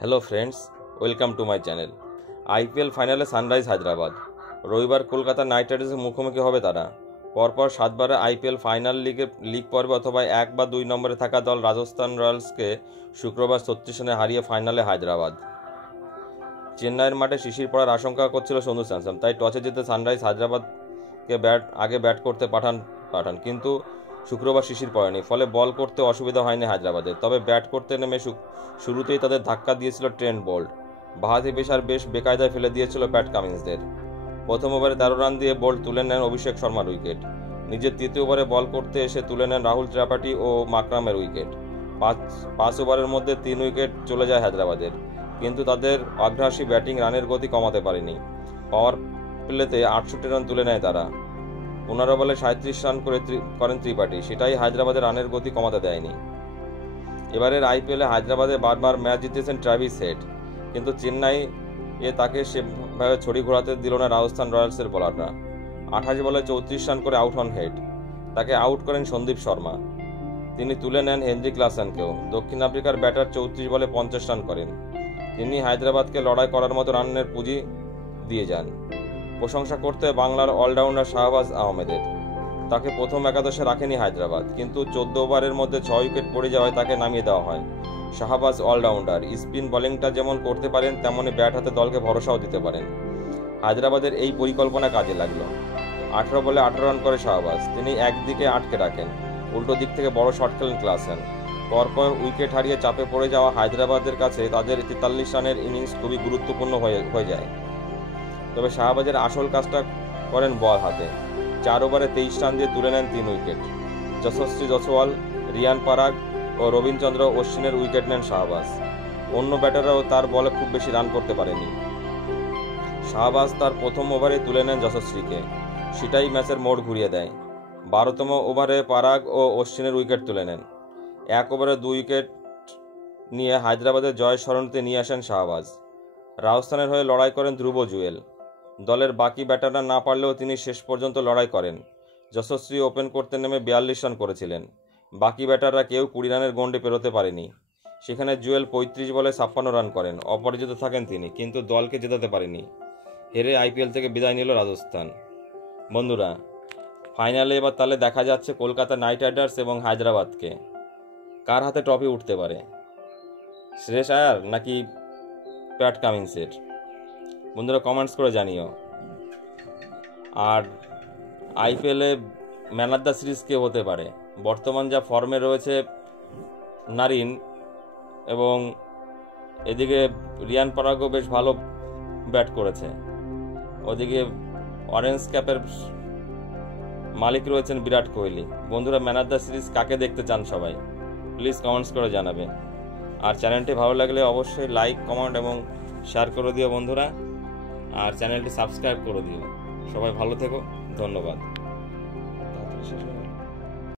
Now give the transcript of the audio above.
Hello friends, welcome to my channel. IPL ফাইনালে sunrise Hyderabad, রবিবার Kolkata night রাইডার্সের মুখোমুখি হবে তারা। পরপর 7বারে আইপিএল ফাইনাল লিগ পর্বে অথবা 1 বা 2 নম্বরে থাকা দল রাজস্থান রয়্যালসকে শুক্রবার 36 রানে হারিয়ে ফাইনালে হায়দ্রাবাদ। চেন্নাইয়ের মাঠে শিশির পড়ার আশঙ্কা করছিল সঞ্জু স্যামসন, তাই টসে জিতে সানরাইজ হায়দ্রাবাদকে আগে ব্যাট করতে পাঠান, কিন্তু শুক্রবার শিশির পড়েনি, ফলে বল করতে অসুবিধা হয়নি হায়দ্রাবাদের। তবে ব্যাট করতে নেমে শুরুতেই তাদের ধাক্কা দিয়েছিল ট্রেন্ট বোল্ট। বাঁহাতি পেসার বেশ বেকায়দায় ফেলে দিয়েছিল প্যাট কামিন্সদের। প্রথম ওভারে 13 রান দিয়ে বোল্ট তুলে নেন অভিষেক শর্মার উইকেট। নিজের তৃতীয় ওভারে বল করতে এসে তুলে নেন রাহুল ত্রিপাঠী ও মাকরামের উইকেট। 5 ওভারের মধ্যে 3 উইকেট চলে যায় হায়দ্রাবাদের, কিন্তু তাদের আগ্রাসী ব্যাটিং রানের গতি কমাতে পারেনি। পাওয়ার প্লেতে 68 রান তুলে নেয় তারা। 15 বলে 37 রান করেন ত্রিপাঠী, সেটাই হায়দ্রাবাদের রানের গতি কমাতে দেয়নি। এবারের আইপিএলে হায়দ্রাবাদে বারবার ম্যাচ জিতেছেন ট্র্যাভিস হেড, কিন্তু চেন্নাই তাকে সেভাবে ছড়ি ঘোরাতে দিল না রাজস্থান রয়্যালসের বোলাররা। 28 বলে 34 রান করে আউট হন হেড। তাকে আউট করেন সন্দীপ শর্মা। তিনি তুলে নেন হেনরি ক্লাসেনকেও। দক্ষিণ আফ্রিকার ব্যাটার 34 বলে 50 রান করেন। তিনি হায়দ্রাবাদকে লড়াই করার মতো রানের পুঁজি দিয়ে যান। প্রশংসা করতে বাংলার অলরাউন্ডার শাহবাজ আহমেদের। তাকে প্রথম একাদশে রাখেনি হায়দ্রাবাদ, কিন্তু 14 ওভারের মধ্যে 6 উইকেট পড়ে যাওয়ায় তাকে নামিয়ে দেওয়া হয়। শাহবাজ অলরাউন্ডার, স্পিন বোলিংটা যেমন করতে পারেন, তেমনি ব্যাট হাতে দলকে ভরসাও দিতে পারেন। হায়দ্রাবাদের এই পরিকল্পনা কাজে লাগলো। 18 বলে 18 রান করে শাহবাজ। তিনি একদিকে আটকে রাখেন, উল্টো দিক থেকে বড় শট খেলেন ক্লাসেন। পরপর উইকেট হারিয়ে চাপে পড়ে যাওয়া হায়দ্রাবাদের কাছে তাদের 43 রানের ইনিংস খুবই গুরুত্বপূর্ণ হয়ে যায়। তবে শাহবাজের আসল কাজটা করেন বল হাতে। 4 ওভারে 23 রান দিয়ে তুলে নেন 3 উইকেট। যশস্বী জয়সওয়াল, রিয়ান পরাগ ও রবীন্দ্র অশ্বিনের উইকেট নেন শাহবাজ। অন্য ব্যাটাররাও তার বলে খুব বেশি রান করতে পারেনি। শাহবাজ তার প্রথম ওভারে তুলে নেন যশস্বীকে, সেটাই ম্যাচের মোড় ঘুরিয়ে দেয়। 12তম ওভারে পরাগ ও অশ্বিনের উইকেট তুলে নেন। 1 ওভারে 2 উইকেট নিয়ে হায়দ্রাবাদের জয় সরণিতে নিয়ে আসেন শাহবাজ। রাজস্থানের হয়ে লড়াই করেন ধ্রুব জুয়েল। দলের বাকি ব্যাটাররা না পারলেও তিনি শেষ পর্যন্ত লড়াই করেন। যশস্বী ওপেন করতে নেমে 42 রান করেছিলেন। বাকি ব্যাটাররা কেউ 20 রানের গণ্ডি পেরোতে পারেনি। সেখানে জুয়েল 35 বলে 56 রান করেন। অপরাজিত থাকেন তিনি, কিন্তু দলকে জেতাতে পারেনি। হেরে আইপিএল থেকে বিদায় নিল রাজস্থান। বন্ধুরা, ফাইনালে এবার তাহলে দেখা যাচ্ছে কলকাতা নাইট রাইডার্স এবং হায়দ্রাবাদকে। কার হাতে ট্রফি উঠতে পারে? শ্রেয়স আয়ার নাকি প্যাট কামিন্সের? বন্ধুরা, কমেন্টস করে জানিও। আর আইপিএলে ম্যান অফ দ্য সিরিজ কে হতে পারে? বর্তমান যা ফর্মে রয়েছে নারিন, এবং এদিকে রিয়ান পরাগও বেশ ভালো ব্যাট করেছে। ওদিকে অরেঞ্জ ক্যাপের মালিক রয়েছেন বিরাট কোহলি। বন্ধুরা, ম্যান অফ দ্য সিরিজ কাকে দেখতে চান সবাই? প্লিজ কমেন্টস করে জানাবে। আর চ্যানেলটি ভালো লাগলে অবশ্যই লাইক, কমেন্ট এবং শেয়ার করে দিও বন্ধুরা। আর চ্যানেলটি সাবস্ক্রাইব করে দিও। সবাই ভালো থেকো, ধন্যবাদ।